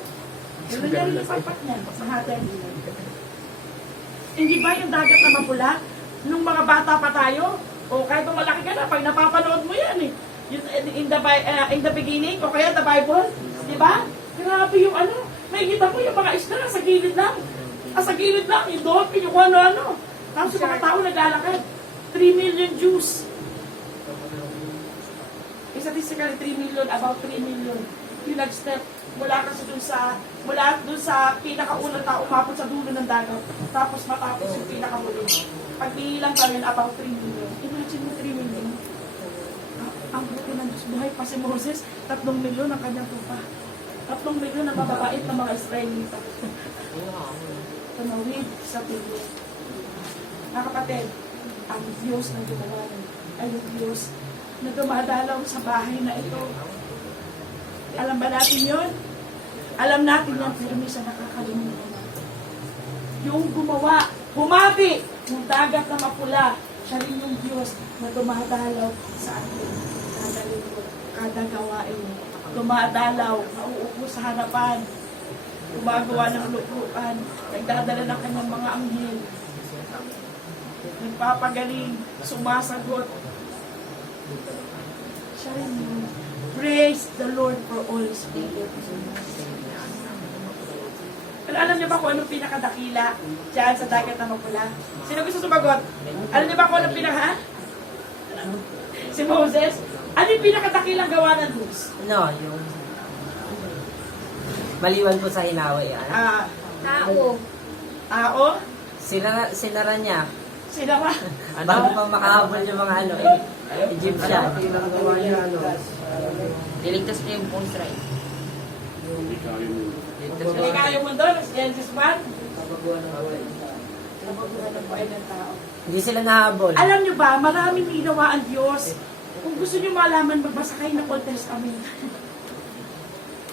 Yun na rin yung pagpak niya, mahati. Hindi ba yung dagat na mapula? Nung mga bata pa tayo, o kahit nung malaki ka na, pag napapanood mo yan eh. In the beginning, o kaya the Bible, di ba? Grabe yung may kita mo yung mga isla sa gilid lang. Sa gilid lang, yung dolphin, yung ano-ano. Tapos yung mga tao naglalakad. 3 million Jews. Statistically, 3 million, about 3 million. Yung nag-step, mula dun sa pinakaunang tao, umabot sa dulo ng dagat. Tapos matapos yung pinakamuli. Pagbilang pa rin, about 3 million. Imagine mo 3 million. Ang buti ng Diyos, buhay pa si Moses, 3 milyon ang kanyang tupa. 3 milyon ang mababait ng mga Israelita. Tumawid sa Biblia. Mga kapatid, ang Diyos ng gumawa ay yung Diyos na dumadalaw sa bahay na ito. Alam ba natin yun? Alam natin yan, pero minsan nakakalimutan natin. Yung gumawa, bumabi, yung dagat na mapula, siya rin yung Diyos na dumadalaw sa atin. Kada linggo, kada gawain. Dumadalaw, nauupo sa harapan, gumagawa ng lupuan, nagdadala ng kanyang mga anghel, nagpapagaling, sumasagot. Siya rin yun. Praise the Lord for all His favors. Pero alam niyo ba kung anong pinakadakila dyan sa dagat na mapula? Sino gusto sumagot? Alam niyo ba kung anong Si Moses? Ano yung pinakadakilang gawa ng Diyos? Yung maliwan po sa hinawi. Tao. Tao? Sinara niya. Sila ba? Bago pa makahabol yung mga Egyptian. Ginagawa niya, Niligtas niya yung buong Israel. Hindi kayo mo doon, Genesis 1. kabaguan ng buhay. Nabaguhan ng buhay ng tao. Hindi sila nahabol. Alam niyo ba, maraming ginawa ang Diyos. Kung gusto niyo malaman, magbasa kayo ng Old Testament.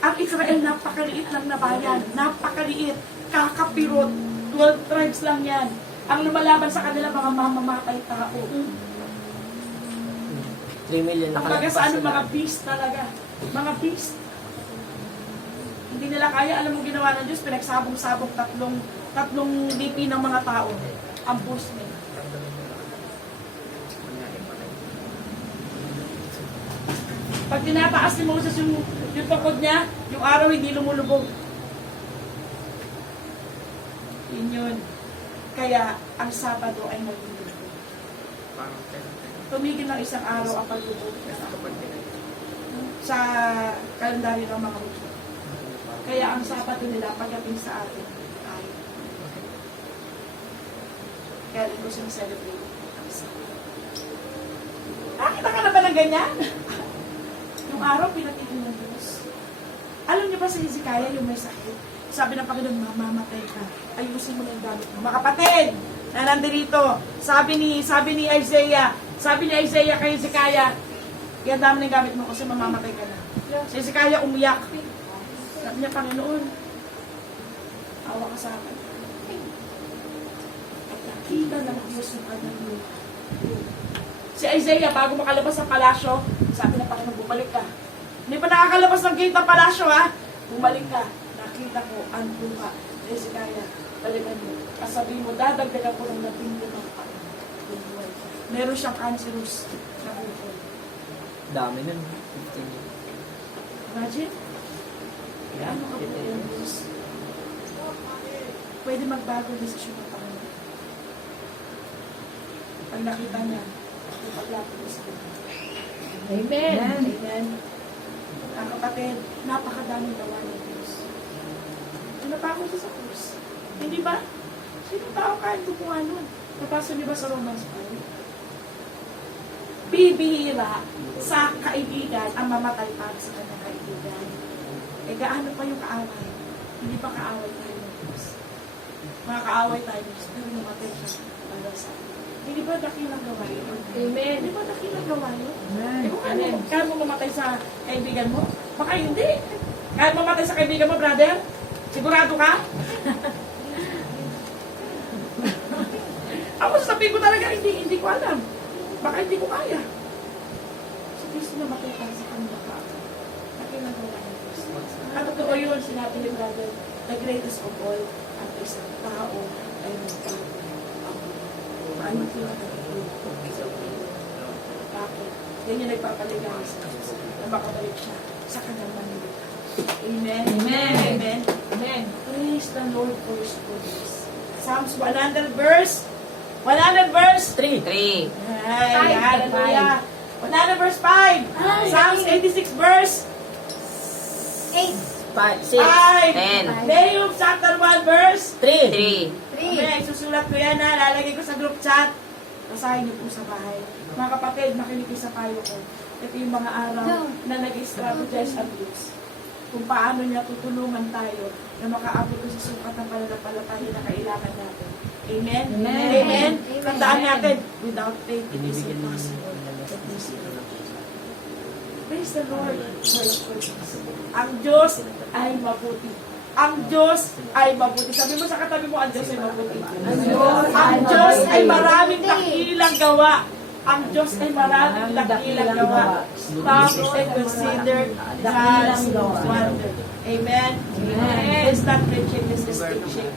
Ang Israel, napakaliit lang na bayan. Napakaliit. Kakapirot. 12 tribes lang yan. Ang lumalaban sa kanila, mga mamamatay tao. 3 million Kumbaga nakalagpas sa ano, sila. mga beast talaga. Mga beast. Hindi nila kaya, alam mo ginawa ng Diyos, pinagsabong-sabong tatlong lipi ng mga tao. Ang busmen. Pag tinataas ni Moses yung tukod niya, yung araw hindi lumulubog. natin yun. Kaya, ang Sabado ay naging linggo. Tumigil ng isang araw ang pagbubuti sa kalendaryo ng mga Hudyo. Kaya ang Sabado nila pagdating sa atin ay kaya rin ko sineselebrate ang Sabado. Nakita ka na ba ng ganyan? Yung araw pinatigil ng Diyos. Alam niyo ba si Hezekiah yung may sakit? Sabi ng Panginoon, mamamatay ka. Ayusin mo na yung gamit mo. Mga kapatid, na nandito, sabi ni Isaiah kay Hezekiah, kaya dami ng gamit mo kasi mamamatay ka na. Si Hezekiah umiyak. Sabi niya, Panginoon, awa ka sa akin. At nakita ng Diyos yung kanyang luha. Si Isaiah, bago makalabas sa palasyo, sabi ng Panginoon, bumalik ka. Hindi pa nakakalabas ng gate ng palasyo, ha? Bumalik ka. Nakita ko ang luha. Hezekiah, balikan mo. Kasabi mo, dadagdagan ko ng 15 taon. Meron siyang cancerous na buko. Dami nun. 15. Imagine? Kaya ano ka po yung Diyos? Pwede magbago ang desisyon ng Panginoon. Pag nakita niya, ipaglapit mo sa kanya. Amen. Amen. Ang kapatid, napakadaming gawa ng Diyos. Napako siya sa krus. Hindi ba? Sino tao kahit gumawa nun? Napasa niyo ba sa Romans 5? Bibihira sa kaibigan ang mamatay para sa kanyang kaibigan. Eh, gaano pa yung kaaway? Hindi pa kaaway tayo ng Diyos. Mga kaaway tayo ng Diyos, pero namatay siya para sa atin. Hindi ba dakilang gawa yun? Amen. Hindi ba dakilang gawa yun? Eh, kung kaya mo mamatay sa kaibigan mo? Baka hindi. Kaya mo mamatay sa kaibigan mo, brother? Sigurado ka? Ako sasabihin ko talaga, hindi ko alam. Baka hindi ko kaya. So, Diyos namatay para sa kanila ka. Dakilang gawa ng Diyos. At totoo yun, sinabi ni brother, the greatest of all, ang isang tao ay magbago. Paano sila nagbago? Bakit? Yan yung nagpapaligay sa Diyos na makabalik siya sa kanyang manila. Amen? Amen. Amen? Amen. Praise the Lord for His goodness. Psalms 100 verse 3. 3. Ay, hallelujah. 100 verse 5. Psalms 86 verse 5, 6, 10. Nahum chapter 1 verse 3. Okay, susulat ko yan na, lalagay ko sa group chat. Basahin niyo po sa bahay. Mga kapatid, makinig kayo sa payo ko. Ito yung mga araw na nag-strategize ang Diyos. Kung paano niya tutulungan tayo na makaabot ko sa sukat ng pananampalataya na kailangan natin. Amen? Amen. Amen? Amen. Tandaan natin, without faith, it is impossible. Praise the Lord for His goodness. Ang Diyos ay mabuti. Ang Diyos ay mabuti. Sabi mo sa katabi mo, ang Diyos ay mabuti. Ang Diyos ay maraming dakilang gawa. Ang Diyos ay maraming dakilang gawa. Stop and consider God's wonder. Amen? Amen. It's not preaching, this is teaching.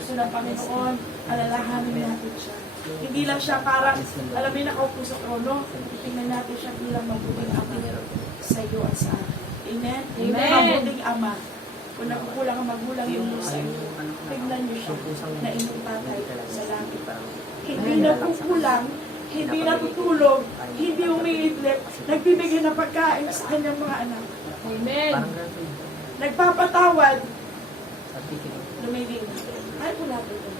Gusto ng Panginoon, alalahanin natin siya. Hindi lang siya parang, alam mo yung nakaupo sa trono, tingnan natin siya bilang mabuting ama sa iyo at sa akin. Amen? Amen. Mabuting ama. Kung nakukulang ang magulang yung sa iyo, tingnan niyo siya na inyong tatay sa langit. Hindi nakukulang, hindi natutulog, hindi umiidlip, nagbibigay ng pagkain sa kanyang mga anak. Amen. Nagpapatawad, lumilin. Kaya po natin ito.